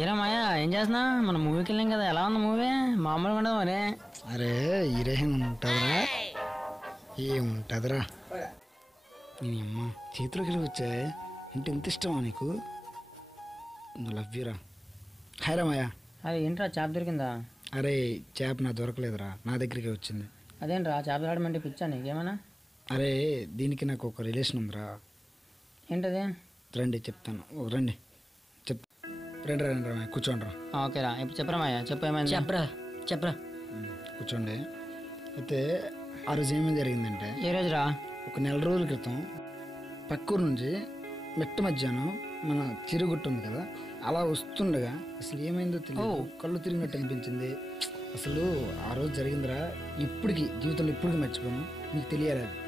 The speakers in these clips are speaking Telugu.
ఏరా మాయా ఏం చేస్తున్నా మన మూవీకి వెళ్ళాం కదా, ఎలా ఉంది మూవీ? మామూలుగా ఉండదు మరి. అరే హీరోయిన్ ఉంటుందిరా, ఏముంటుందిరా. నేను అమ్మ చేతిలోకి వచ్చాయి అంటే ఎంత ఇష్టమా నీకు? లవ్ యూరా. హాయ్ మాయా. అరే ఏంట్రా చేప దొరికిందా? అరే చేప నా దొరకలేదురా, నా దగ్గరికి వచ్చింది. అదేంట్రా చేప తాగడమంటే పిచ్చా నీకేమన్నా? అరే దీనికి నాకు ఒక రిలేషన్ ఉందిరా. ఏంటది? రండి చెప్తాను, రండి రండి రండి రా కూర్చోండి రా. ఓకేరా ఇప్పుడు చెప్పరా మాయా, చెప్పు ఏమైంది? చెప్పరా కూర్చోండి. అయితే ఆ రోజు ఏమేమి జరిగిందంటే, ఏ రోజురా? ఒక నెల రోజుల క్రితం పక్కూరు నుంచి మెట్ట మధ్యాహ్నం మన చిరుగుట్టు ఉంది కదా, అలా వస్తుండగా అసలు ఏమైందో తెలియదు, కళ్ళు తిరిగినట్టు అనిపించింది. అసలు ఆ రోజు జరిగిందిరా, ఇప్పటికి జీవితంలో ఇప్పటికి మర్చిపోను. మీకు తెలియాలి అది.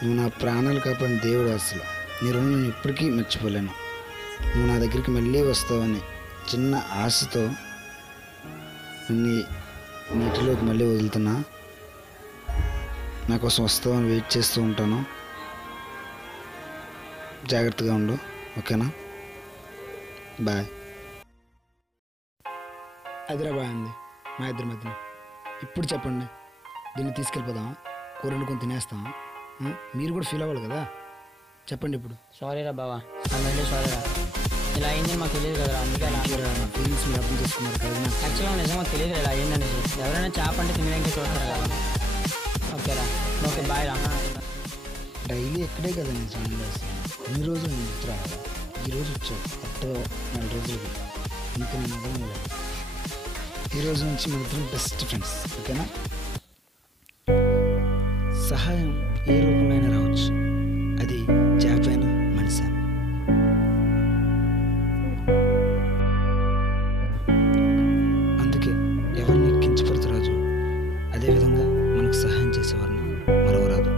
నువ్వు నా ప్రాణాలు కాపాడిన దేవుడు, అసలు నీ రుణం నేను ఇప్పటికీ మర్చిపోలేను. నువ్వు నా దగ్గరికి మళ్ళీ వస్తావని చిన్న ఆశతో నీ నీటిలోకి మళ్ళీ వదులుతున్నా. నా కోసం వస్తావని వెయిట్ చేస్తూ ఉంటాను. జాగ్రత్తగా ఉండు, ఓకేనా? బాయ్. అదిరా బాగుంది మా ఇద్దరి మధ్యన. ఇప్పుడు చెప్పండి, దీన్ని తీసుకెళ్ళిపోదామా? కూర వండుకొని తినేస్తామా? మీరు కూడా ఫీల్ అవ్వాలి కదా, చెప్పండి ఇప్పుడు. సారీరా బావా, సారీరా, ఇలా అయింది మాకు తెలియదు కదరా, అందుకే అలా ఫీలింగ్స్ మీరు అర్థం చేసుకున్నారు కదా. యాక్చువల్గా నిజంగా తెలియదు ఇలా అయిందనేసి. ఎవరైనా చేప అంటే తినడానికి చూస్తారు కదా. ఓకేరా, ఓకే బాయ్ రా. డైలీ ఎక్కడే కదా నేను చూడండి, ఎన్ని రోజులు నేను గుర్తు రావాలి. ఈరోజు వచ్చావు కొత్త 4 రోజులకి, ఇంకా నేను అవ్వలేదు. ఈ రోజు నుంచి మన ఇద్దరం బెస్ట్ ఫ్రెండ్స్, ఓకేనా? సహాయం ఏ రూపంలో రావచ్చు, అది చేపైన మనిషి. అందుకే ఎవరిని కించపరచరాజు, అదేవిధంగా మనకు సహాయం చేసేవారిని మరవరాదు.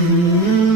Mm-hmm.